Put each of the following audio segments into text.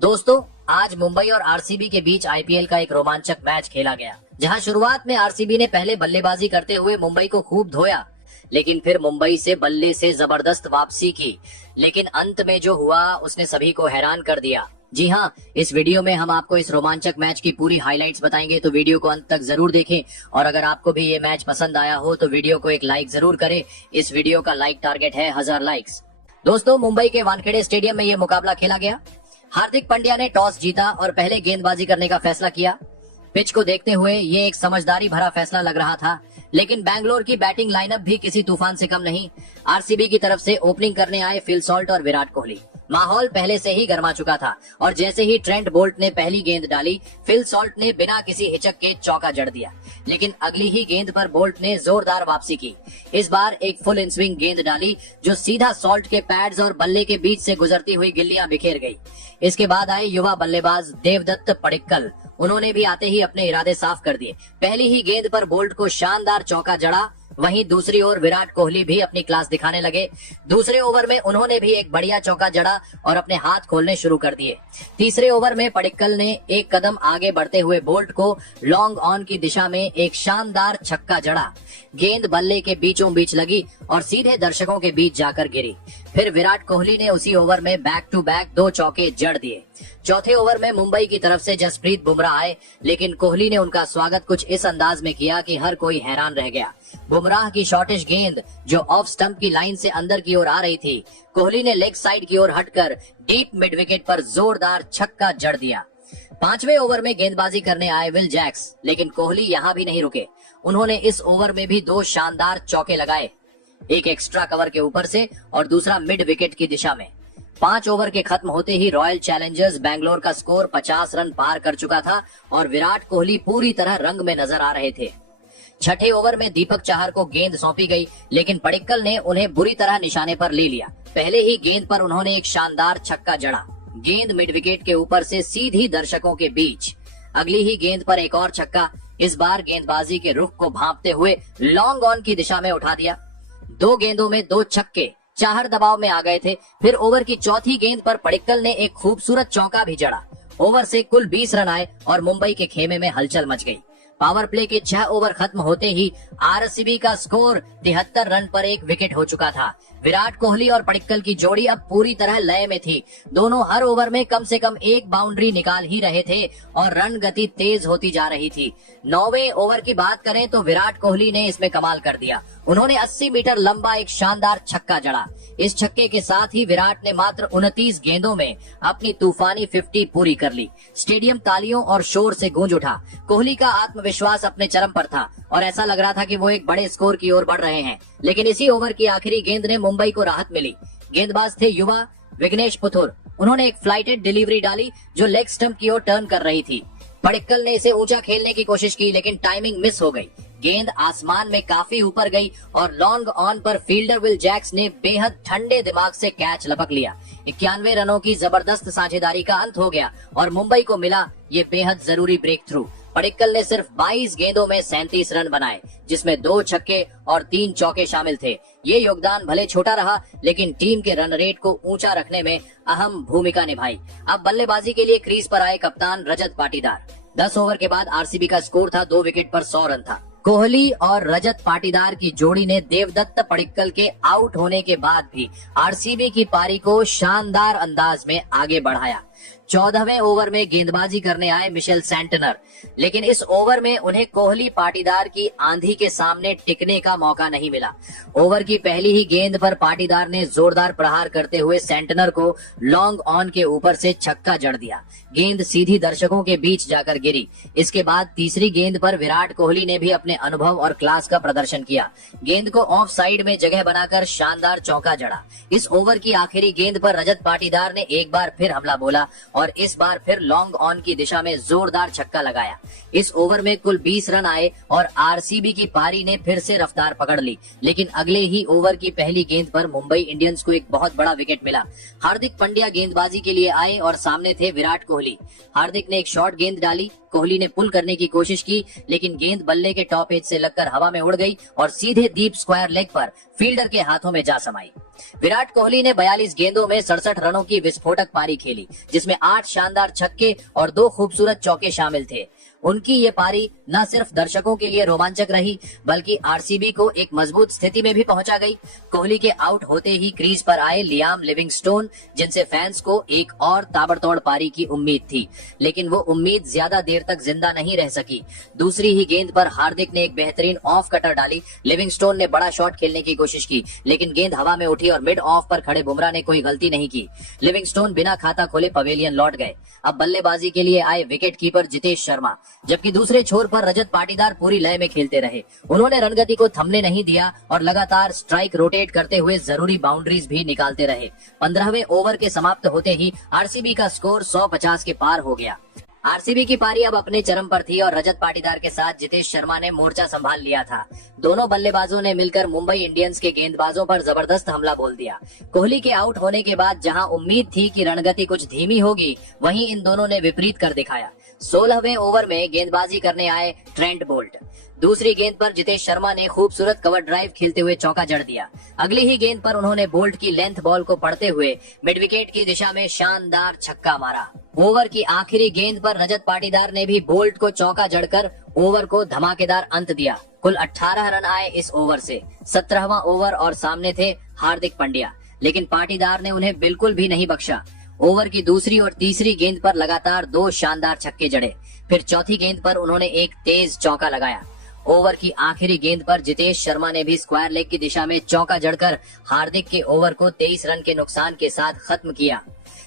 दोस्तों, आज मुंबई और आरसीबी के बीच आईपीएल का एक रोमांचक मैच खेला गया, जहां शुरुआत में आरसीबी ने पहले बल्लेबाजी करते हुए मुंबई को खूब धोया, लेकिन फिर मुंबई से बल्ले से जबरदस्त वापसी की। लेकिन अंत में जो हुआ उसने सभी को हैरान कर दिया। जी हाँ, इस वीडियो में हम आपको इस रोमांचक मैच की पूरी हाइलाइट्स बताएंगे, तो वीडियो को अंत तक जरूर देखें। और अगर आपको भी ये मैच पसंद आया हो तो वीडियो को एक लाइक जरूर करें। इस वीडियो का लाइक टारगेट है 1000 लाइक्स। दोस्तों, मुंबई के वानखेड़े स्टेडियम में ये मुकाबला खेला गया। हार्दिक पांड्या ने टॉस जीता और पहले गेंदबाजी करने का फैसला किया। पिच को देखते हुए ये एक समझदारी भरा फैसला लग रहा था, लेकिन बैंगलोर की बैटिंग लाइनअप भी किसी तूफान से कम नहीं। आरसीबी की तरफ से ओपनिंग करने आए फिल सॉल्ट और विराट कोहली। माहौल पहले से ही गर्मा चुका था और जैसे ही ट्रेंट बोल्ट ने पहली गेंद डाली, फिल सॉल्ट ने बिना किसी हिचक के चौका जड़ दिया। लेकिन अगली ही गेंद पर बोल्ट ने जोरदार वापसी की। इस बार एक फुल इन स्विंग गेंद डाली जो सीधा सॉल्ट के पैड्स और बल्ले के बीच से गुजरती हुई गिल्लियां बिखेर गई। इसके बाद आए युवा बल्लेबाज देवदत्त पडिक्कल। उन्होंने भी आते ही अपने इरादे साफ कर दिए। पहली ही गेंद पर बोल्ट को शानदार चौका जड़ा। वहीं दूसरी ओर विराट कोहली भी अपनी क्लास दिखाने लगे। दूसरे ओवर में उन्होंने भी एक बढ़िया चौका जड़ा और अपने हाथ खोलने शुरू कर दिए। तीसरे ओवर में पडिक्कल ने एक कदम आगे बढ़ते हुए बोल्ट को लॉन्ग ऑन की दिशा में एक शानदार छक्का जड़ा। गेंद बल्ले के बीचों बीच लगी और सीधे दर्शकों के बीच जाकर गिरी। फिर विराट कोहली ने उसी ओवर में बैक टू बैक 2 चौके जड़ दिए। चौथे ओवर में मुंबई की तरफ से जसप्रीत बुमराह आए, लेकिन कोहली ने उनका स्वागत कुछ इस अंदाज में किया कि हर कोई हैरान रह गया। बुमराह की शॉर्टिश गेंद जो ऑफ स्टंप की लाइन से अंदर की ओर आ रही थी, कोहली ने लेग साइड की ओर हटकर डीप मिड विकेट पर जोरदार छक्का जड़ दिया। 5वें ओवर में गेंदबाजी करने आए विल जैक्स, लेकिन कोहली यहाँ भी नहीं रुके। उन्होंने इस ओवर में भी 2 शानदार चौके लगाए, एक एक्स्ट्रा कवर के ऊपर से और दूसरा मिड विकेट की दिशा में। 5 ओवर के खत्म होते ही रॉयल चैलेंजर्स बैंगलोर का स्कोर 50 रन पार कर चुका था और विराट कोहली पूरी तरह रंग में नजर आ रहे थे। छठे ओवर में दीपक चाहर को गेंद सौंपी गई, लेकिन पडिक्कल ने उन्हें बुरी तरह निशाने पर ले लिया। पहले ही गेंद पर उन्होंने एक शानदार छक्का जड़ा। गेंद मिड विकेट के ऊपर से सीधी दर्शकों के बीच। अगली ही गेंद पर एक और छक्का। इस बार गेंदबाजी के रुख को भांपते हुए लॉन्ग ऑन की दिशा में उठा दिया। 2 गेंदों में 2 छक्के। चाहर दबाव में आ गए थे। फिर ओवर की चौथी गेंद पर पडिक्कल ने एक खूबसूरत चौका भी जड़ा। ओवर से कुल 20 रन आए और मुंबई के खेमे में हलचल मच गई। पावर प्ले के 6 ओवर खत्म होते ही आरसीबी का स्कोर 73 रन पर 1 विकेट हो चुका था। विराट कोहली और पडिक्कल की जोड़ी अब पूरी तरह लय में थी। दोनों हर ओवर में कम से कम 1 बाउंड्री निकाल ही रहे थे और रन गति तेज होती जा रही थी। 9वें ओवर की बात करें तो विराट कोहली ने इसमें कमाल कर दिया। उन्होंने 80 मीटर लंबा एक शानदार छक्का जड़ा। इस छक्के के साथ ही विराट ने मात्र 29 गेंदों में अपनी तूफानी 50 पूरी कर ली। स्टेडियम तालियों और शोर से गूंज उठा। कोहली का आत्मविश्वास अपने चरम पर था और ऐसा लग रहा था कि वो एक बड़े स्कोर की ओर बढ़ रहे हैं। लेकिन इसी ओवर की आखिरी गेंद ने मुंबई को राहत मिली। गेंदबाज थे युवा विघ्नेश पुथुर। उन्होंने एक फ्लाइटेड डिलीवरी डाली जो लेग स्टंप की ओर टर्न कर रही थी। पडिक्कल ने इसे ऊंचा खेलने की कोशिश की, लेकिन टाइमिंग मिस हो गई। गेंद आसमान में काफी ऊपर गई और लॉन्ग ऑन पर फील्डर विल जैक्स ने बेहद ठंडे दिमाग से कैच लपक लिया। 91 रनों की जबरदस्त साझेदारी का अंत हो गया और मुंबई को मिला ये बेहद जरूरी ब्रेक थ्रू। पडिक्कल ने सिर्फ 22 गेंदों में 37 रन बनाए, जिसमें 2 छक्के और 3 चौके शामिल थे। ये योगदान भले छोटा रहा, लेकिन टीम के रन रेट को ऊंचा रखने में अहम भूमिका निभाई। अब बल्लेबाजी के लिए क्रीज पर आए कप्तान रजत पाटीदार। 10 ओवर के बाद आरसीबी का स्कोर था 2 विकेट पर 100 रन था। कोहली और रजत पाटीदार की जोड़ी ने देवदत्त पडिक्कल के आउट होने के बाद भी आरसीबी की पारी को शानदार अंदाज में आगे बढ़ाया। 14वें ओवर में गेंदबाजी करने आए मिशेल सेंटनर, लेकिन इस ओवर में उन्हें कोहली पाटीदार की आंधी के सामने टिकने का मौका नहीं मिला। ओवर की पहली ही गेंद पर पाटीदार ने जोरदार प्रहार करते हुए सेंटनर को लॉन्ग ऑन के ऊपर से छक्का जड़ दिया। गेंद सीधी दर्शकों के बीच जाकर गिरी। इसके बाद तीसरी गेंद पर विराट कोहली ने भी अपने अनुभव और क्लास का प्रदर्शन किया। गेंद को ऑफ साइड में जगह बनाकर शानदार चौका जड़ा। इस ओवर की आखिरी गेंद पर रजत पाटीदार ने एक बार फिर हमला बोला और इस बार फिर लॉन्ग ऑन की दिशा में जोरदार छक्का लगाया। इस ओवर में कुल 20 रन आए और आरसीबी की पारी ने फिर से रफ्तार पकड़ ली। लेकिन अगले ही ओवर की पहली गेंद पर मुंबई इंडियंस को एक बहुत बड़ा विकेट मिला। हार्दिक पांड्या गेंदबाजी के लिए आए और सामने थे विराट कोहली। हार्दिक ने एक शॉर्ट गेंद डाली। कोहली ने पुल करने की कोशिश की, लेकिन गेंद बल्ले के टॉप एज से लगकर हवा में उड़ गई और सीधे डीप स्क्वायर लेग पर फील्डर के हाथों में जा समाई। विराट कोहली ने 42 गेंदों में 67 रनों की विस्फोटक पारी खेली, जिसमें 8 शानदार छक्के और 2 खूबसूरत चौके शामिल थे। उनकी ये पारी न सिर्फ दर्शकों के लिए रोमांचक रही, बल्कि आरसीबी को एक मजबूत स्थिति में भी पहुंचा गई। कोहली के आउट होते ही क्रीज पर आए लियाम लिविंगस्टोन, जिनसे फैंस को एक और ताबड़तोड़ पारी की उम्मीद थी, लेकिन वो उम्मीद ज्यादा देर तक जिंदा नहीं रह सकी। दूसरी ही गेंद पर हार्दिक ने एक बेहतरीन ऑफ कटर डाली। लिविंगस्टोन ने बड़ा शॉट खेलने की कोशिश की, लेकिन गेंद हवा में उठी और मिड ऑफ पर खड़े बुमराह ने कोई गलती नहीं की। लिविंगस्टोन बिना खाता खोले पवेलियन लौट गए। अब बल्लेबाजी के लिए आए विकेट कीपर जितेश शर्मा, जबकि दूसरे छोर पर रजत पाटीदार पूरी लय में खेलते रहे। उन्होंने रणगति को थमने नहीं दिया और लगातार स्ट्राइक रोटेट करते हुए जरूरी बाउंड्रीज भी निकालते रहे। 15वें ओवर के समाप्त होते ही आरसीबी का स्कोर 150 के पार हो गया। आरसीबी की पारी अब अपने चरम पर थी और रजत पाटीदार के साथ जितेश शर्मा ने मोर्चा संभाल लिया था। दोनों बल्लेबाजों ने मिलकर मुंबई इंडियंस के गेंदबाजों पर जबरदस्त हमला बोल दिया। कोहली के आउट होने के बाद जहां उम्मीद थी कि रणगति कुछ धीमी होगी, वहीं इन दोनों ने विपरीत कर दिखाया। 16वें ओवर में गेंदबाजी करने आए ट्रेंट बोल्ट। दूसरी गेंद पर जितेश शर्मा ने खूबसूरत कवर ड्राइव खेलते हुए चौका जड़ दिया। अगली ही गेंद पर उन्होंने बोल्ट की लेंथ बॉल को पढ़ते हुए मिड विकेट की दिशा में शानदार छक्का मारा। ओवर की आखिरी गेंद पर रजत पाटीदार ने भी बोल्ट को चौका जड़कर ओवर को धमाकेदार अंत दिया। कुल 18 रन आए इस ओवर से। 17वां ओवर और सामने थे हार्दिक पांड्या, लेकिन पाटीदार ने उन्हें बिल्कुल भी नहीं बख्शा। ओवर की दूसरी और तीसरी गेंद पर लगातार 2 शानदार छक्के जड़े। फिर चौथी गेंद पर उन्होंने एक तेज चौका लगाया। ओवर की आखिरी गेंद पर जितेश शर्मा ने भी स्क्वायर लेग की दिशा में चौका जड़कर हार्दिक के ओवर को 23 रन के नुकसान के साथ खत्म किया।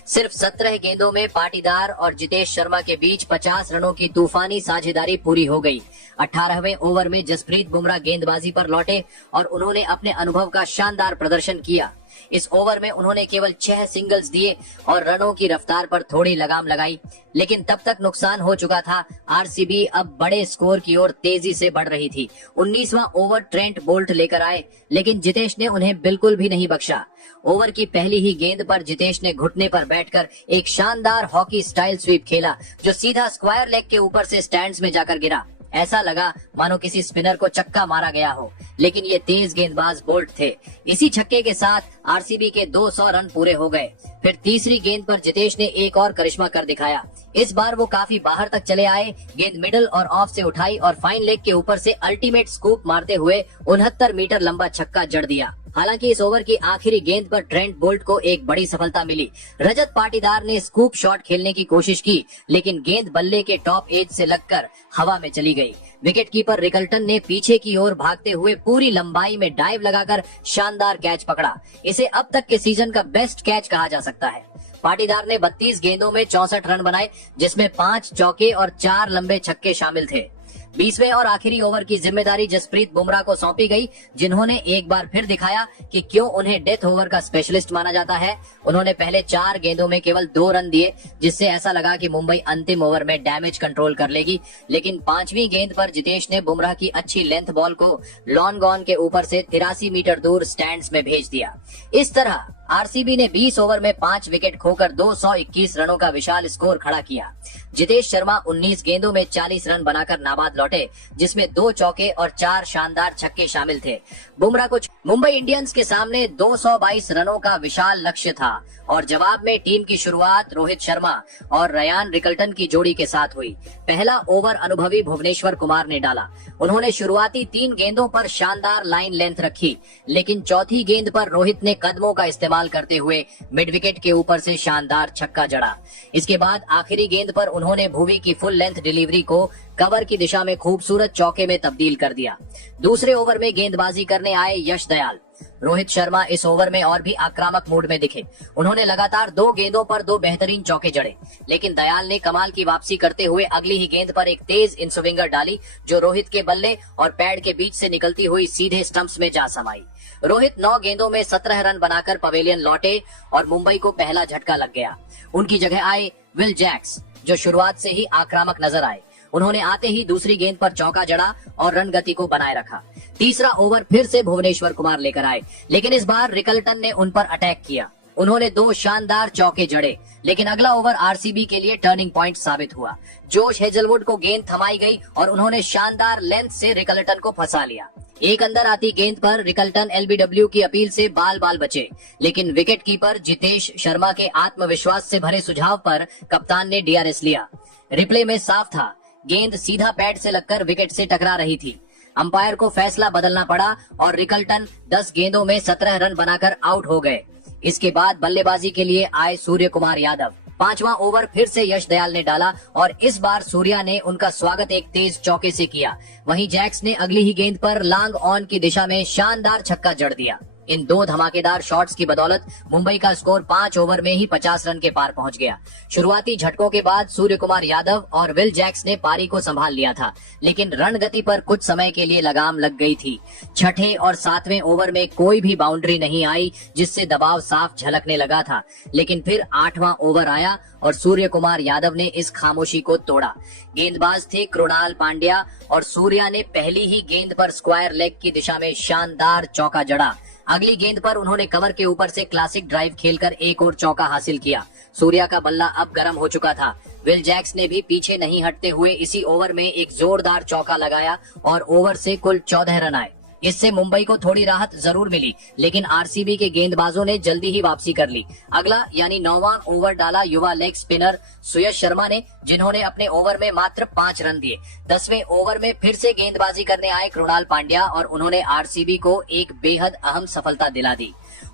सिर्फ 17 गेंदों में पाटीदार और जितेश शर्मा के बीच 50 रनों की तूफानी साझेदारी पूरी हो गई। 18वें ओवर में जसप्रीत बुमराह गेंदबाजी पर लौटे और उन्होंने अपने अनुभव का शानदार प्रदर्शन किया। इस ओवर में उन्होंने केवल 6 सिंगल्स दिए और रनों की रफ्तार पर थोड़ी लगाम लगाई, लेकिन तब तक नुकसान हो चुका था। आरसीबी अब बड़े स्कोर की ओर तेजी से बढ़ रही थी। 19वां ओवर ट्रेंट बोल्ट लेकर आए, लेकिन जितेश ने उन्हें बिल्कुल भी नहीं बख्शा। ओवर की पहली ही गेंद पर जितेश ने घुटने पर बैठकर एक शानदार हॉकी स्टाइल स्वीप खेला, जो सीधा स्क्वायर लेग के ऊपर से स्टैंड्स में जाकर गिरा। ऐसा लगा मानो किसी स्पिनर को चक्का मारा गया हो, लेकिन ये तेज गेंदबाज बोल्ट थे। इसी छक्के के साथ आरसीबी के 200 रन पूरे हो गए। फिर तीसरी गेंद पर जितेश ने एक और करिश्मा कर दिखाया। इस बार वो काफी बाहर तक चले आए, गेंद मिडल और ऑफ से उठाई और फाइन लेग के ऊपर से अल्टीमेट स्कूप मारते हुए 69 मीटर लंबा छक्का जड़ दिया। हालांकि इस ओवर की आखिरी गेंद पर ट्रेंट बोल्ट को एक बड़ी सफलता मिली। रजत पाटीदार ने स्कूप शॉट खेलने की कोशिश की, लेकिन गेंद बल्ले के टॉप एज से लगकर हवा में चली गई। विकेटकीपर रिकल्टन ने पीछे की ओर भागते हुए पूरी लंबाई में डाइव लगाकर शानदार कैच पकड़ा। इसे अब तक के सीजन का बेस्ट कैच कहा जा सकता है। पाटीदार ने 32 गेंदों में 64 रन बनाए, जिसमें 5 चौके और 4 लंबे छक्के शामिल थे। 20वें और आखिरी ओवर की जिम्मेदारी जसप्रीत बुमराह को सौंपी गई, जिन्होंने एक बार फिर दिखाया कि क्यों उन्हें डेथ ओवर का स्पेशलिस्ट माना जाता है। उन्होंने पहले 4 गेंदों में केवल 2 रन दिए, जिससे ऐसा लगा कि मुंबई अंतिम ओवर में डैमेज कंट्रोल कर लेगी, लेकिन 5वीं गेंद पर जितेश ने बुमराह की अच्छी लेंथ बॉल को लॉन गॉन के ऊपर से 83 मीटर दूर स्टैंड्स में भेज दिया। इस तरह आरसीबी ने 20 ओवर में 5 विकेट खोकर 221 रनों का विशाल स्कोर खड़ा किया। जितेश शर्मा 19 गेंदों में 40 रन बनाकर नाबाद लौटे, जिसमें 2 चौके और 4 शानदार छक्के शामिल थे। बुमराह को मुंबई इंडियंस के सामने 222 रनों का विशाल लक्ष्य था और जवाब में टीम की शुरुआत रोहित शर्मा और रयान रिकल्टन की जोड़ी के साथ हुई। पहला ओवर अनुभवी भुवनेश्वर कुमार ने डाला। उन्होंने शुरुआती 3 गेंदों पर शानदार लाइन लेंथ रखी, लेकिन चौथी गेंद पर रोहित ने कदमों का इस्तेमाल करते हुए मिड विकेट के ऊपर से शानदार छक्का जड़ा। इसके बाद आखिरी गेंद पर उन्होंने भुवी की फुल लेंथ डिलीवरी को कवर की दिशा में खूबसूरत चौके में तब्दील कर दिया। दूसरे ओवर में गेंदबाजी करने आए यश दयाल। रोहित शर्मा इस ओवर में और भी आक्रामक मूड में दिखे। उन्होंने लगातार 2 गेंदों पर 2 बेहतरीन चौके जड़े, लेकिन दयाल ने कमाल की वापसी करते हुए अगली ही गेंद पर एक तेज इनस्विंगर डाली, जो रोहित के बल्ले और पैड के बीच से निकलती हुई सीधे स्टंप्स में जा समाई। रोहित 9 गेंदों में 17 रन बनाकर पवेलियन लौटे और मुंबई को पहला झटका लग गया। उनकी जगह आए विल जैक्स, जो शुरुआत से ही आक्रामक नजर आए। उन्होंने आते ही दूसरी गेंद पर चौका जड़ा और रन गति को बनाए रखा। तीसरा ओवर फिर से भुवनेश्वर कुमार लेकर आए, लेकिन इस बार रिकल्टन ने उन पर अटैक किया। उन्होंने 2 शानदार चौके जड़े, लेकिन अगला ओवर आरसीबी के लिए टर्निंग पॉइंट साबित हुआ। जोश हेजलवुड को गेंद थमाई गई और उन्होंने शानदार लेंथ से रिकल्टन को फंसा लिया। एक अंदर आती गेंद पर रिकल्टन एलबीडब्ल्यू की अपील से बाल बाल बचे, लेकिन विकेट कीपर जितेश शर्मा के आत्मविश्वास से भरे सुझाव पर कप्तान ने डीआरएस लिया। रिप्ले में साफ था, गेंद सीधा पैड से लगकर विकेट से टकरा रही थी। अंपायर को फैसला बदलना पड़ा और रिकल्टन 10 गेंदों में 17 रन बनाकर आउट हो गए। इसके बाद बल्लेबाजी के लिए आए सूर्य कुमार यादव। 5वां ओवर फिर से यश दयाल ने डाला और इस बार सूर्या ने उनका स्वागत एक तेज चौके से किया। वहीं जैक्स ने अगली ही गेंद पर लॉन्ग ऑन की दिशा में शानदार छक्का जड़ दिया। इन दो धमाकेदार शॉट्स की बदौलत मुंबई का स्कोर 5 ओवर में ही 50 रन के पार पहुंच गया। शुरुआती झटकों के बाद सूर्य कुमार यादव और विल जैक्स ने पारी को संभाल लिया था, लेकिन रन गति पर कुछ समय के लिए लगाम लग गई थी। छठे और 7वें ओवर में कोई भी बाउंड्री नहीं आई, जिससे दबाव साफ झलकने लगा था। लेकिन फिर 8वां ओवर आया और सूर्य कुमार यादव ने इस खामोशी को तोड़ा। गेंदबाज थे कृणाल पांड्या और सूर्या ने पहली ही गेंद पर स्क्वायर लेग की दिशा में शानदार चौका जड़ा। अगली गेंद पर उन्होंने कवर के ऊपर से क्लासिक ड्राइव खेलकर एक और चौका हासिल किया। सूर्या का बल्ला अब गर्म हो चुका था। विल जैक्स ने भी पीछे नहीं हटते हुए इसी ओवर में एक जोरदार चौका लगाया और ओवर से कुल 14 रन आए। इससे मुंबई को थोड़ी राहत जरूर मिली, लेकिन आरसीबी के गेंदबाजों ने जल्दी ही वापसी कर ली। अगला यानी 9वां ओवर डाला युवा लेग स्पिनर सुयश शर्मा ने, जिन्होंने अपने ओवर में मात्र 5 रन दिए। 10वें ओवर में फिर से गेंदबाजी करने आए कृणाल पांड्या और उन्होंने आरसीबी को एक बेहद अहम सफलता दिला दी।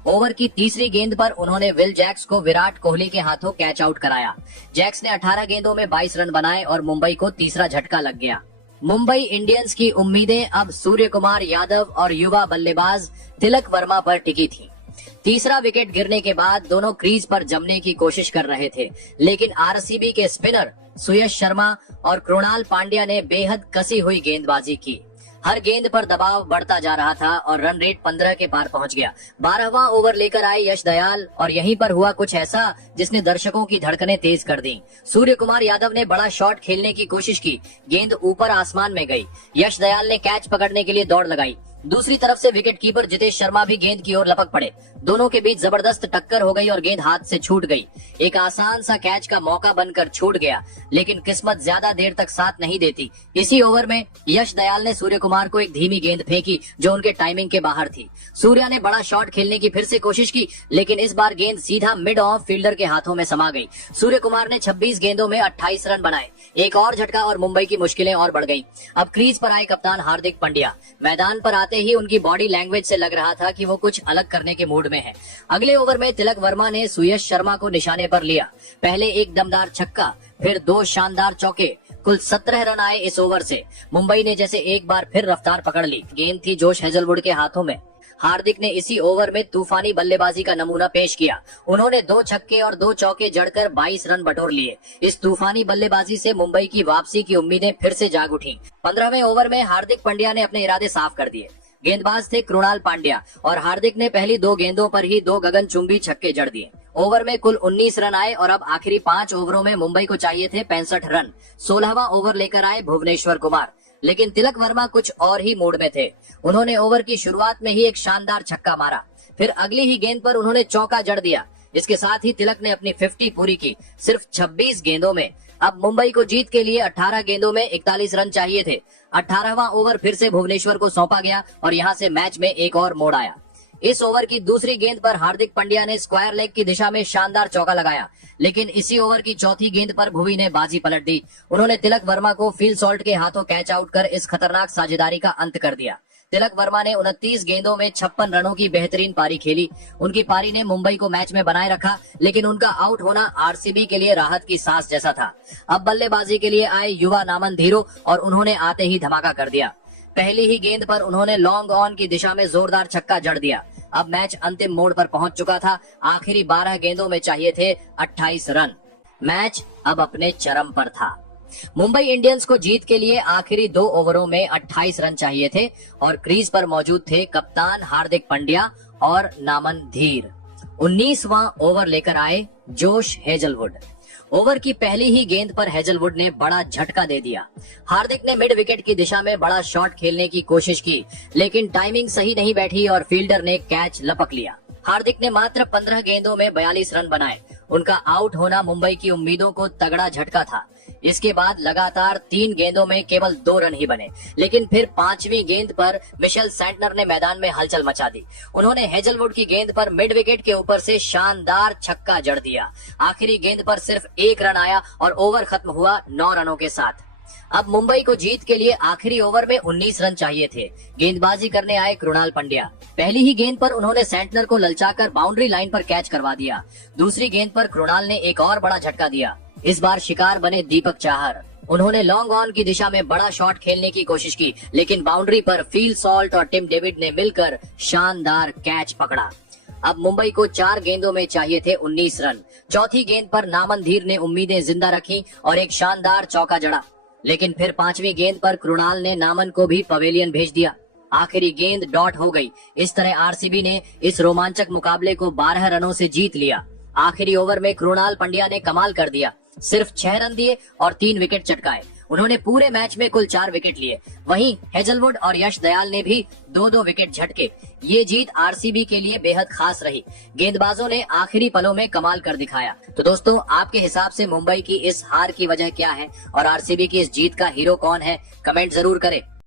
ओवर की तीसरी गेंद पर उन्होंने विल जैक्स को विराट कोहली के हाथों कैच आउट कराया। जैक्स ने 18 गेंदों में 22 रन बनाए और मुंबई को तीसरा झटका लग गया। मुंबई इंडियंस की उम्मीदें अब सूर्य कुमार यादव और युवा बल्लेबाज तिलक वर्मा पर टिकी थी। तीसरा विकेट गिरने के बाद दोनों क्रीज पर जमने की कोशिश कर रहे थे, लेकिन आरसीबी के स्पिनर सुयश शर्मा और कृणाल पांड्या ने बेहद कसी हुई गेंदबाजी की। हर गेंद पर दबाव बढ़ता जा रहा था और रन रेट 15 के पार पहुंच गया। 12वां ओवर लेकर आए यश दयाल और यहीं पर हुआ कुछ ऐसा जिसने दर्शकों की धड़कनें तेज कर दी। सूर्य कुमार यादव ने बड़ा शॉट खेलने की कोशिश की, गेंद ऊपर आसमान में गई। यश दयाल ने कैच पकड़ने के लिए दौड़ लगाई। दूसरी तरफ से विकेट कीपर जितेश शर्मा भी गेंद की ओर लपक पड़े। दोनों के बीच जबरदस्त टक्कर हो गई और गेंद हाथ से छूट गई। एक आसान सा कैच का मौका बनकर छूट गया, लेकिन किस्मत ज्यादा देर तक साथ नहीं देती। इसी ओवर में यश दयाल ने सूर्य कुमार को एक धीमी गेंद फेंकी जो उनके टाइमिंग के बाहर थी। सूर्या ने बड़ा शॉट खेलने की फिर से कोशिश की, लेकिन इस बार गेंद सीधा मिड ऑफ फील्डर के हाथों में समा गई। सूर्य कुमार ने 26 गेंदों में 28 रन बनाए। एक और झटका और मुंबई की मुश्किलें और बढ़ गईं। अब क्रीज पर आए कप्तान हार्दिक पांड्या। मैदान पर आते ही उनकी बॉडी लैंग्वेज से लग रहा था कि वो कुछ अलग करने के मूड में है। अगले ओवर में तिलक वर्मा ने सुयश शर्मा को निशाने पर लिया। पहले एक दमदार छक्का, फिर 2 शानदार चौके। कुल 17 रन आए इस ओवर से। मुंबई ने जैसे एक बार फिर रफ्तार पकड़ ली। गेंद थी जोश हेजलवुड के हाथों में। हार्दिक ने इसी ओवर में तूफानी बल्लेबाजी का नमूना पेश किया। उन्होंने 2 छक्के और 2 चौके जड़कर 22 रन बटोर लिए। इस तूफानी बल्लेबाजी से मुंबई की वापसी की उम्मीदें फिर से जाग उठी। 15वें ओवर में हार्दिक पांड्या ने अपने इरादे साफ कर दिए। गेंदबाज थे कृणाल पांड्या और हार्दिक ने पहली 2 गेंदों पर ही 2 गगनचुंबी छक्के जड़ दिए। ओवर में कुल 19 रन आए और अब आखिरी 5 ओवरों में मुंबई को चाहिए थे 65 रन। 16वां ओवर लेकर आए भुवनेश्वर कुमार, लेकिन तिलक वर्मा कुछ और ही मूड में थे। उन्होंने ओवर की शुरुआत में ही एक शानदार छक्का मारा, फिर अगली ही गेंद पर उन्होंने चौका जड़ दिया। इसके साथ ही तिलक ने अपनी 50 पूरी की, सिर्फ 26 गेंदों में। अब मुंबई को जीत के लिए 18 गेंदों में 41 रन चाहिए थे। 18वां ओवर फिर से भुवनेश्वर को सौंपा गया और यहाँ से मैच में एक और मोड़ आया। इस ओवर की दूसरी गेंद पर हार्दिक पांड्या ने स्क्वायर लेग की दिशा में शानदार चौका लगाया, लेकिन इसी ओवर की चौथी गेंद पर भुवी ने बाजी पलट दी। उन्होंने तिलक वर्मा को फील सॉल्ट के हाथों कैच आउट कर इस खतरनाक साझेदारी का अंत कर दिया। तिलक वर्मा ने 29 गेंदों में 56 रनों की बेहतरीन पारी खेली। उनकी पारी ने मुंबई को मैच में बनाए रखा, लेकिन उनका आउट होना आरसीबी के लिए राहत की सांस जैसा था। अब बल्लेबाजी के लिए आए युवा नामन धीरो और उन्होंने आते ही धमाका कर दिया। पहली ही गेंद पर उन्होंने लॉन्ग ऑन की दिशा में जोरदार छक्का जड़ दिया। अब मैच अंतिम मोड़ पर पहुंच चुका था। आखिरी 12 गेंदों में चाहिए थे 28 रन। मैच अब अपने चरम पर था। मुंबई इंडियंस को जीत के लिए आखिरी 2 ओवरों में 28 रन चाहिए थे और क्रीज पर मौजूद थे कप्तान हार्दिक पांड्या और नामन धीर। 19वां ओवर लेकर आए जोश हेजलवुड। ओवर की पहली ही गेंद पर हेजलवुड ने बड़ा झटका दे दिया। हार्दिक ने मिड विकेट की दिशा में बड़ा शॉट खेलने की कोशिश की, लेकिन टाइमिंग सही नहीं बैठी और फील्डर ने कैच लपक लिया। हार्दिक ने मात्र 15 गेंदों में 42 रन बनाए। उनका आउट होना मुंबई की उम्मीदों को तगड़ा झटका था। इसके बाद लगातार 3 गेंदों में केवल 2 रन ही बने, लेकिन फिर 5वीं गेंद पर मिशेल सेंटनर ने मैदान में हलचल मचा दी। उन्होंने हेजलवुड की गेंद पर मिड विकेट के ऊपर से शानदार छक्का जड़ दिया। आखिरी गेंद पर सिर्फ 1 रन आया और ओवर खत्म हुआ 9 रनों के साथ। अब मुंबई को जीत के लिए आखिरी ओवर में 19 रन चाहिए थे। गेंदबाजी करने आए कृणाल पंड्या। पहली ही गेंद पर उन्होंने सेंटनर को ललचाकर बाउंड्री लाइन पर कैच करवा दिया। दूसरी गेंद पर कृणाल ने एक और बड़ा झटका दिया। इस बार शिकार बने दीपक चाहर। उन्होंने लॉन्ग ऑन की दिशा में बड़ा शॉट खेलने की कोशिश की, लेकिन बाउंड्री पर फील सॉल्ट और टिम डेविड ने मिलकर शानदार कैच पकड़ा। अब मुंबई को 4 गेंदों में चाहिए थे 19 रन। चौथी गेंद पर नामन धीर ने उम्मीदें जिंदा रखी और एक शानदार चौका जड़ा, लेकिन फिर 5वीं गेंद पर कृणाल ने नामन को भी पवेलियन भेज दिया। आखिरी गेंद डॉट हो गई। इस तरह आरसीबी ने इस रोमांचक मुकाबले को 12 रनों से जीत लिया। आखिरी ओवर में कृणाल पंड्या ने कमाल कर दिया। सिर्फ 6 रन दिए और 3 विकेट चटकाए। उन्होंने पूरे मैच में कुल 4 विकेट लिए। वहीं हेजलवुड और यश दयाल ने भी 2-2 विकेट झटके। ये जीत आरसीबी के लिए बेहद खास रही। गेंदबाजों ने आखिरी पलों में कमाल कर दिखाया। तो दोस्तों, आपके हिसाब से मुंबई की इस हार की वजह क्या है और आरसीबी की इस जीत का हीरो कौन है? कमेंट जरूर करें।